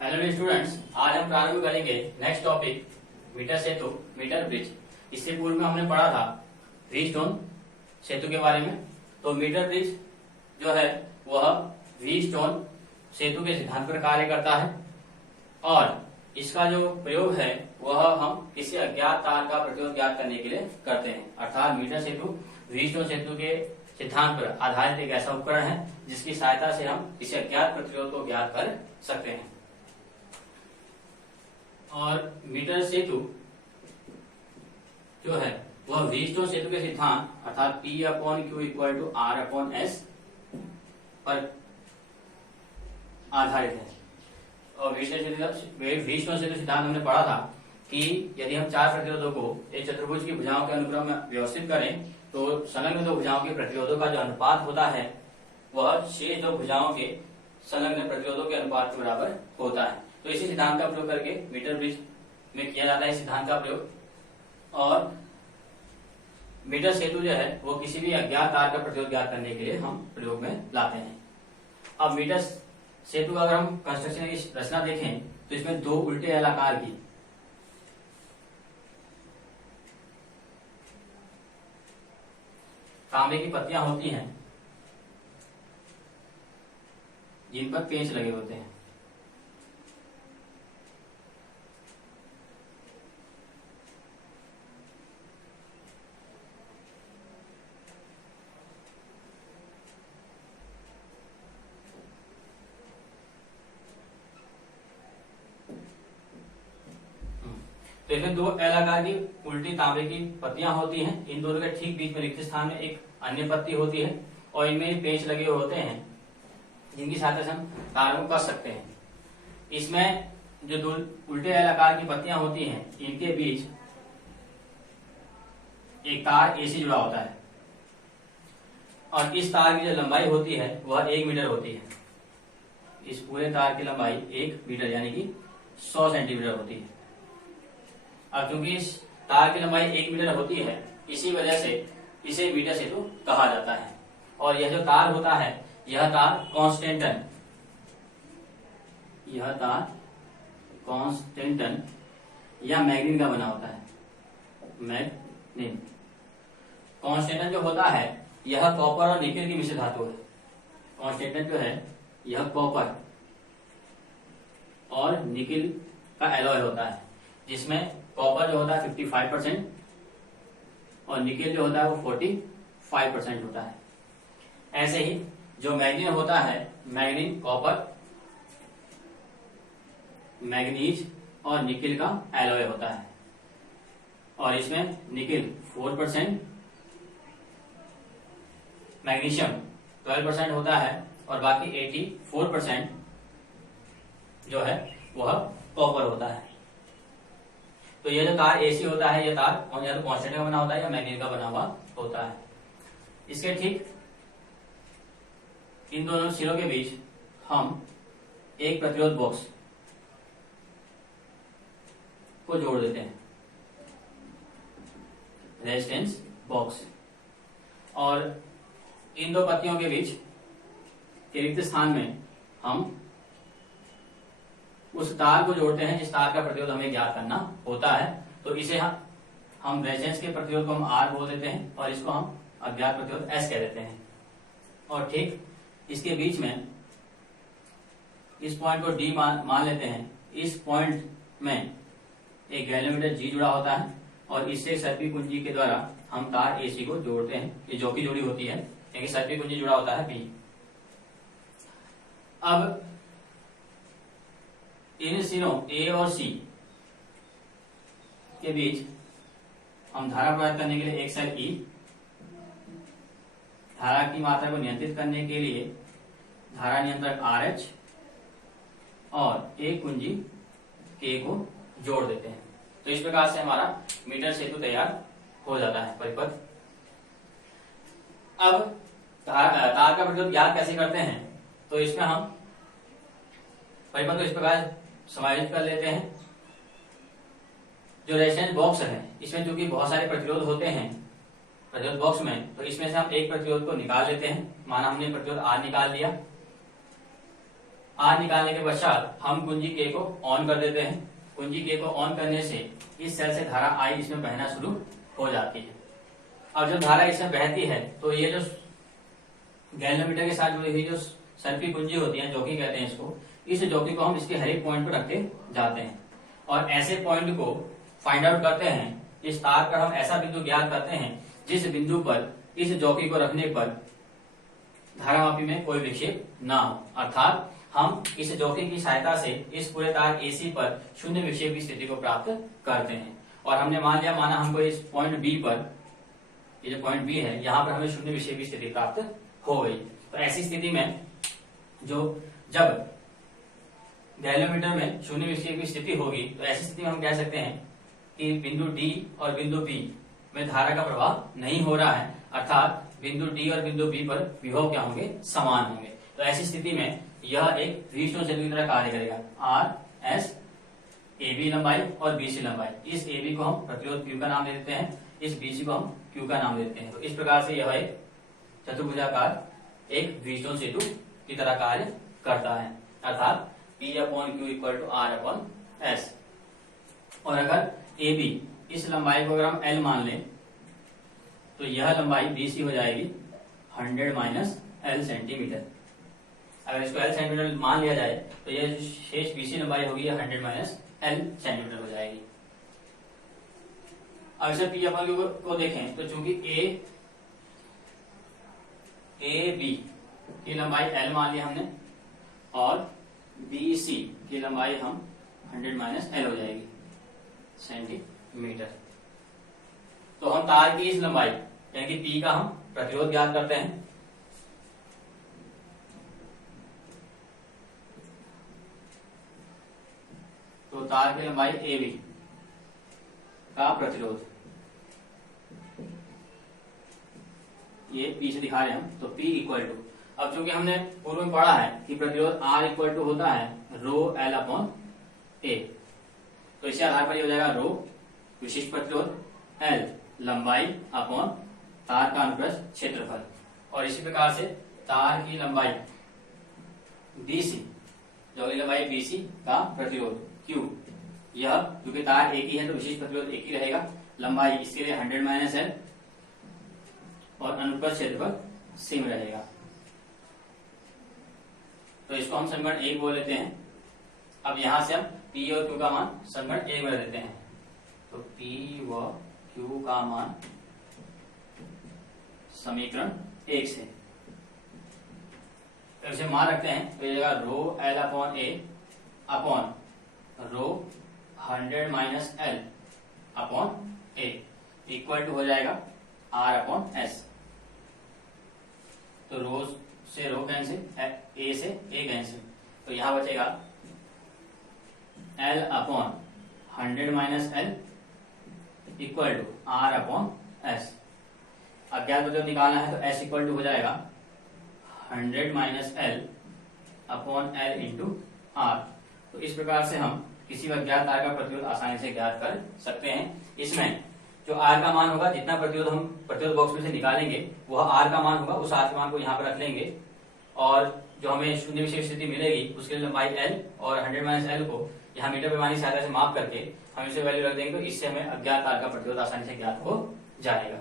Hello students, आज हम प्रारंभ करेंगे नेक्स्ट टॉपिक मीटर सेतु, मीटर ब्रिज। इससे पूर्व में हमने पढ़ा था व्हीटस्टोन सेतु के बारे में। तो मीटर ब्रिज जो है वह व्हीटस्टोन सेतु के सिद्धांत पर कार्य करता है और इसका जो प्रयोग है वह हम किसी अज्ञात तार का प्रतिरोध ज्ञात करने के लिए करते हैं। अर्थात मीटर सेतु व्हीटस्टोन सेतु के सिद्धांत पर आधारित एक ऐसा उपकरण है जिसकी सहायता से हम किसी अज्ञात प्रतिरोध को ज्ञात कर सकते हैं। और मीटर सेतु जो है वह व्हीटस्टोन सेतु के सिद्धांत अर्थात P/Q = R/S पर आधारित है। और व्हीटस्टोन सेतु सिद्धांत हमने पढ़ा था कि यदि हम चार प्रतिरोधों को एक चतुर्भुज की भुजाओं के अनुक्रम में व्यवस्थित करें तो संलग्न दो भुजाओं के प्रतिरोधों का जो अनुपात होता है वह शेष दो भुजाओं के संलग्न प्रतिरोधों के अनुपात के बराबर होता है। तो इसी सिद्धांत का प्रयोग करके मीटर ब्रिज में किया जाता है सिद्धांत का प्रयोग। और मीटर सेतु जो है वो किसी भी अज्ञात तार का प्रतिरोध ज्ञात करने के लिए हम प्रयोग में लाते हैं। अब मीटर सेतु का अगर हम कंस्ट्रक्शन की रचना देखें तो इसमें दो उल्टे आकार की तांबे की पत्तियां होती हैं जिन पर पेंच लगे होते हैं। तो इसमें दो एल आकार की उल्टी तांबे की पत्तियां होती हैं। इन दोनों के ठीक बीच में रिक्त स्थान में एक अन्य पत्ती होती है और इनमें पेंच लगे होते हैं जिनकी सहायता से हम तारों को कस सकते हैं। इसमें जो दो उल्टे एल आकार की पत्तियां होती हैं इनके बीच एक तार एसी जुड़ा होता है और इस तार की जो लंबाई होती है वह 1 मीटर होती है। इस पूरे तार की लंबाई 1 मीटर यानी कि 100 सेंटीमीटर होती है। अब क्योंकि इस तार की लंबाई 1 मीटर होती है इसी वजह से इसे मीटर सेतु कहा जाता है। और यह जो तार होता है यह तार कॉन्स्टेंटन या मैग्नीन का बना होता है। मैग्नीन कॉन्स्टेंटन जो होता है यह कॉपर और निकेल की मिश्र धातु है। कॉन्स्टेंटन जो है यह कॉपर और निकेल का एलॉय होता है जिसमें कॉपर जो होता है 55% और निकेल जो होता है वो 45% होता है। ऐसे ही जो मैग्नीन होता है मैग्नीन कॉपर मैग्नीज और निकेल का एलॉय होता है और इसमें निकेल 4%, मैग्नीशियम 12% होता है और बाकी 84% जो है वह कॉपर होता है। तो यह जो तार एसी होता है यह तार या तो कॉन्स्टेंट का बना होता है या मैग्नीन का बना हुआ होता है। इसके ठीक इन दोनों सिरों के बीच हम एक प्रतिरोध बॉक्स को जोड़ देते हैं, रेजिस्टेंस बॉक्स। और इन दो पत्तियों के बीच के रिक्त स्थान में हम उस तार को जोड़ते हैं जिस तार का प्रतिरोध हमें ज्ञात करना होता है। तो इसे हम रेजिस्टेंस के प्रतिरोध को हम R बोल देते हैं और इसको हम अज्ञात प्रतिरोध S कह देते हैं। और ठीक इसके बीच में इस पॉइंट को D मान लेते हैं। इस पॉइंट में एक गैल्वेनोमीटर G जुड़ा होता है और इससे सर्पी कुंजी के द्वारा हम तार AC को जोड़ते हैं। ये जो की जुड़ी होती है क्योंकि सर्पी कुंजी जुड़ा होता है B। अब इन सिरों A और C के बीच हम धारा प्रवाहित करने के लिए एक सेल E, धारा की मात्रा को नियंत्रित करने के लिए धारा नियंत्रक RH और एक कुंजी K को जोड़ देते हैं। तो इस प्रकार से हमारा मीटर सेतु तैयार हो जाता है परिपथ। अब तार का प्रतिरोध ज्ञात कैसे करते हैं तो इसमें हम परिपथ को इस प्रकार समायोजित कर लेते हैं। जो रेजिस्टेंस बॉक्स है इसमें चूंकि बहुत सारे प्रतिरोध होते हैं प्रतिरोध बॉक्स में, तो इसमें से हम एक प्रतिरोध को निकाल लेते हैं। माना हमने प्रतिरोध R निकाल लिया। आर निकालने के पश्चात हम कुंजी के को ऑन कर देते हैं। कुंजी के को ऑन करने से इस सेल से धारा आई इसमें बहना शुरू हो जाती है। अब जब धारा इसमें बहती है तो ये जो गैल्वेनोमीटर के साथ जुड़ी हुई जो सेल की कुंजी होती है, जॉकी कहते हैं इसको, इस जॉकी को हम इसके हर एक पॉइंट पर रखते जाते हैं और ऐसे पॉइंट को फाइंड आउट करते हैं। इस तार पर हम ऐसा बिंदु ज्ञात करते हैं जिस बिंदु पर इस जॉकी को रखने पर धारामापी में कोई विक्षेप ना हो, अर्थात हम इस जॉकी की सहायता से इस पूरे तार AC पर शून्य विक्षेप की स्थिति को प्राप्त करते हैं। और हमने माना हमको इस पॉइंट बी पर, ये जो पॉइंट बी है, यहाँ पर हमें शून्य विक्षेप की स्थिति प्राप्त हो गई। तो ऐसी स्थिति में जब गैल्वेनोमीटर में शून्य विक्षेप की स्थिति होगी तो ऐसी स्थिति में हम कह सकते हैं कि बिंदु डी और बिंदु बी में धारा का प्रवाह नहीं हो रहा है, अर्थात बिंदु डी और बिंदु बी पर विभव क्या होंगे, समान होंगे। तो ऐसी स्थिति में यह एक व्हीटस्टोन सेतु की तरह कार्य करेगा। आर एस AB लंबाई और BC लंबाई, इस AB को हम प्रतिरोध Q का नाम दे देते हैं, इस BC को हम Q का नाम देते हैं। तो इस प्रकार से यह एक चतुर्भुजाकार एक व्हीटस्टोन सेतु की तरह कार्य करता है, अर्थात P/Q = R/S। और अगर AB इस लंबाई को अगर हम L मान लें तो यह लंबाई BC हो जाएगी 100 - L सेंटीमीटर। अगर इसको L सेंटीमीटर मान लिया जाए तो यह शेष BC लंबाई होगी 100 - L सेंटीमीटर हो जाएगी। अब इसे P/Q को देखें तो चूंकि AB की लंबाई L मान लिया हमने और BC की लंबाई हम 100 - L हो जाएगी सेंटीमीटर। तो हम तार की इस लंबाई यानी कि P का हम प्रतिरोध ज्ञात करते हैं। तो तार की लंबाई AB का प्रतिरोध, ये P से दिखा रहे हैं हम, तो P इक्वल टू, अब चूंकि हमने पूर्व में पढ़ा है कि प्रतिरोध R इक्वल टू होता है ρL/A, तो इसी आधार पर ये हो जाएगा रो विशिष्ट प्रतिरोध, L लंबाई अपॉन तार का अनुप्रस्थ क्षेत्रफल। और इसी प्रकार से तार की लंबाई BC, जो लंबाई BC का प्रतिरोध Q, यह क्योंकि तार एक ही है तो विशिष्ट प्रतिरोध एक ही रहेगा, लंबाई इसके लिए 100 - L और अनुप्रस्थ क्षेत्रफल सेम रहेगा। तो इसको हम समीकरण 1 बोल लेते हैं। अब यहां से हम P और Q का मान समीकरण 1 में देते हैं। तो P व Q का मान समीकरण 1 से तो इसे मान रखते हैं तो ये जगह ρL/A upon rho 100 - L/A equal to हो जाएगा R/S। तो रो से रो कैंसिल, A से A कैंसिल, तो यहां बचेगा L/100 - L equal to R/S। अज्ञात प्रतिरोध निकालना है तो S इक्वल टू हो जाएगा 100 - L/L इंटू R। तो इस प्रकार से हम किसी अज्ञात तार का प्रतिरोध आसानी से ज्ञात कर सकते हैं। इसमें जो R का मान होगा, जितना प्रतिरोध हम प्रतिरोध बॉक्स में से निकालेंगे वह R का मान होगा, उस R के मान को यहाँ पर रख लेंगे और जो हमें शून्य विशेष स्थिति मिलेगी उसके लिए लंबाई L और 100 - L को यहाँ मीटर पैमाने की सहायता से माप करके हम इसे वैल्यू रख देंगे, तो इससे हमें अज्ञात तार का प्रतिरोध आसानी से ज्ञात हो जाएगा।